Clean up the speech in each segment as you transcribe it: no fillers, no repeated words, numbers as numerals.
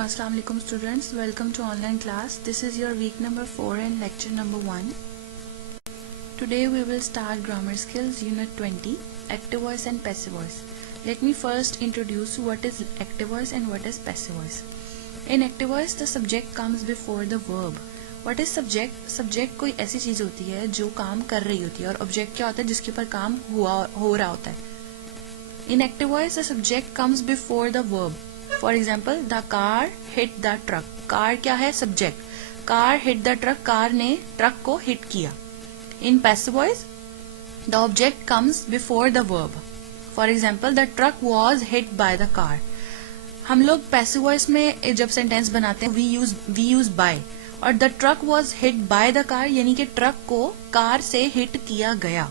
Assalamu alaikum students, welcome to online class. This is your week number 4 and lecture number 1. Today we will start grammar skills unit 20, active voice and passive voice. Let me first introduce what is active voice and what is passive voice. In active voice the subject comes before the verb. What is subject? Subject कोई ऐसी चीज होती है जो काम कर रही होती है और object क्या होता है जिसके ऊपर काम हो रहा होता है. In active voice the subject comes before the verb. For example, the car hit the truck. car क्या है? Subject. car hit the truck. car ने truck को hit किया. In passive voice, the object comes before the verb. For example, the truck was hit by the car. हम लोग passive voice में जब sentence बनाते हैं we use by और the truck was hit by the car यानी कि truck को car से hit किया गया.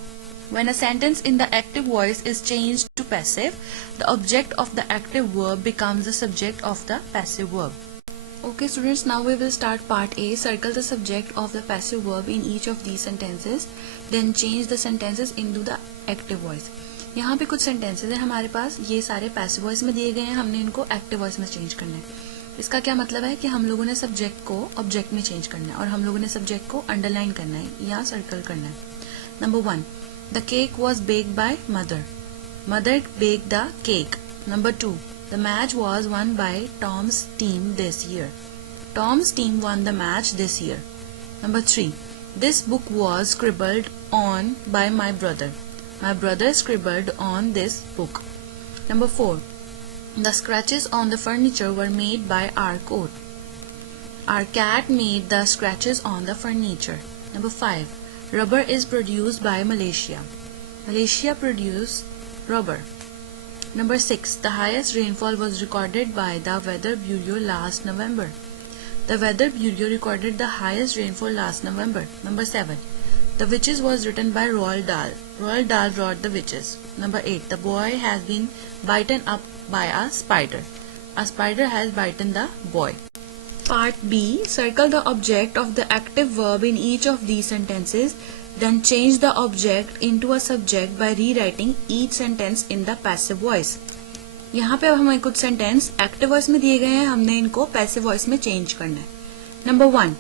When a sentence in the active voice is changed to passive, the object of the active verb becomes the subject of the passive verb. Okay students, now we will start part A. Circle the subject of the passive verb in each of these sentences, then change the sentences into the active voice. यहाँ पे कुछ sentences हैं हमारे पास, ये सारे passive voice में दिए गए हैं, हमने इनको active voice में change करना है. इसका क्या मतलब है कि हम लोगों ने subject को object में change करना है और हम लोगों ने subject को underline करना है या circle करना है. Number 1. The cake was baked by mother. Mother baked the cake. Number 2. The match was won by Tom's team this year. Tom's team won the match this year. Number 3. This book was scribbled on by my brother. My brother scribbled on this book. Number 4. The scratches on the furniture were made by our coat. Our cat made the scratches on the furniture. Number 5. Rubber is produced by Malaysia. Malaysia produced rubber. Number 6. The highest rainfall was recorded by the Weather Bureau last November. The Weather Bureau recorded the highest rainfall last November. Number 7. The Witches was written by Roald Dahl. Roald Dahl wrote The Witches. Number 8. The boy has been bitten up by a spider. A spider has bitten the boy. Part B. Circle the object of the active verb in each of these sentences, then change the object into a subject by rewriting each sentence in the passive voice. यहाँ पे अब हमें कुछ sentence active voice में दिए गए हैं, हमने इनको passive voice में change करना है. Number 1.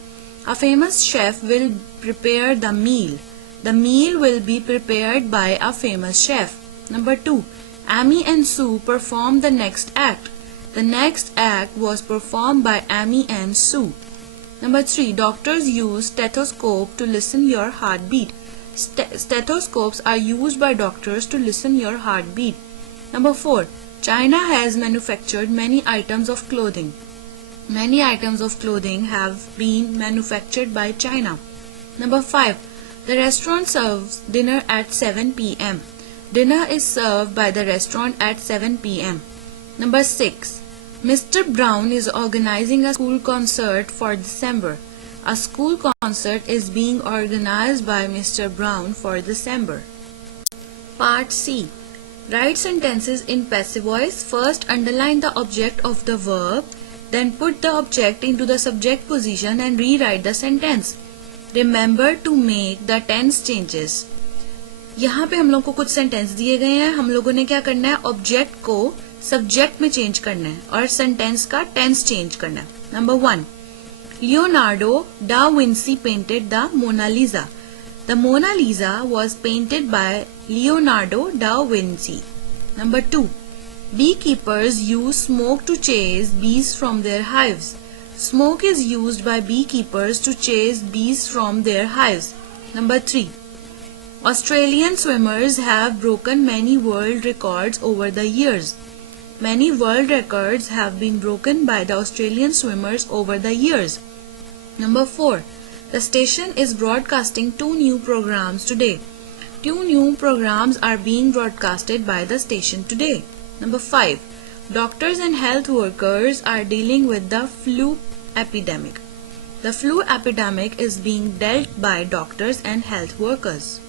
A famous chef will prepare the meal. The meal will be prepared by a famous chef. Number 2. Amy and Sue perform the next act. The next act was performed by Amy and Sue. Number 3. Doctors use stethoscope to listen your heartbeat. Stethoscopes are used by doctors to listen your heartbeat. Number 4. China has manufactured many items of clothing. Many items of clothing have been manufactured by China. Number 5. The restaurant serves dinner at 7 p.m. Dinner is served by the restaurant at 7 p.m. Number 6. Mr. Brown is organizing a school concert for December. A school concert is being organized by Mr. Brown for December. Part C. Write sentences in passive voice. First, underline the object of the verb, then put the object into the subject position and rewrite the sentence. Remember to make the tense changes. यहाँ पे हम लोग को कुछ sentence दिए गए हैं, हम लोगों ने क्या करना है, ऑब्जेक्ट को सब्जेक्ट में चेंज करना है और सेंटेंस का टेंस चेंज करना है. Number 1. Leonardo da Vinci painted the Mona Lisa. The Mona Lisa was painted by Leonardo da Vinci. Number 2. Beekeepers use smoke to chase bees from their hives. Smoke is used by beekeepers to chase bees from their hives. Number 3. Australian swimmers have broken many world records over the years. Many world records have been broken by the Australian swimmers over the years. Number 4. The station is broadcasting 2 new programs today. 2 new programs are being broadcasted by the station today. Number 5. Doctors and health workers are dealing with the flu epidemic. The flu epidemic is being dealt by doctors and health workers.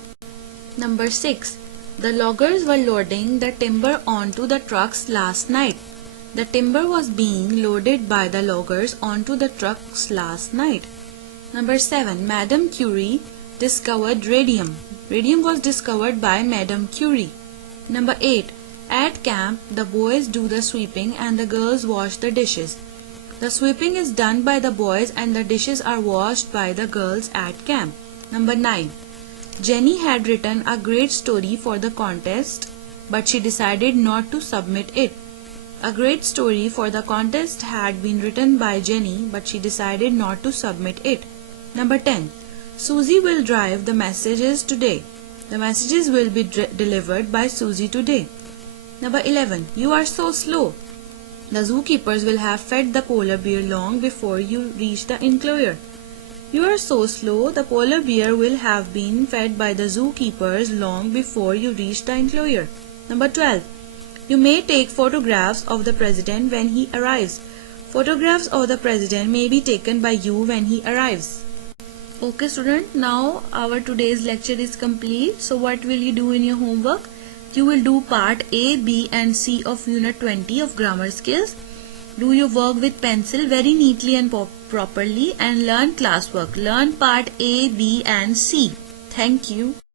Number 6. The loggers were loading the timber onto the trucks last night. The timber was being loaded by the loggers onto the trucks last night. Number 7. Madame Curie discovered radium. Radium was discovered by Madame Curie. Number 8. At camp, the boys do the sweeping and the girls wash the dishes. The sweeping is done by the boys and the dishes are washed by the girls at camp. Number 9. Jenny had written a great story for the contest, but she decided not to submit it. A great story for the contest had been written by Jenny, but she decided not to submit it. Number 10. Susie will drive the messages today. The messages will be delivered by Susie today. Number 11. You are so slow. The zookeepers will have fed the polar bear long before you reach the enclosure. You are so slow. The polar bear will have been fed by the zookeepers long before you reach the enclosure. Number 12. You may take photographs of the president when he arrives. Photographs of the president may be taken by you when he arrives. Okay student, now our today's lecture is complete. So what will you do in your homework? You will do part A, B and C of unit 20 of grammar skills. Do your work with pencil very neatly and properly and learn classwork. Learn part A, B and C. Thank you.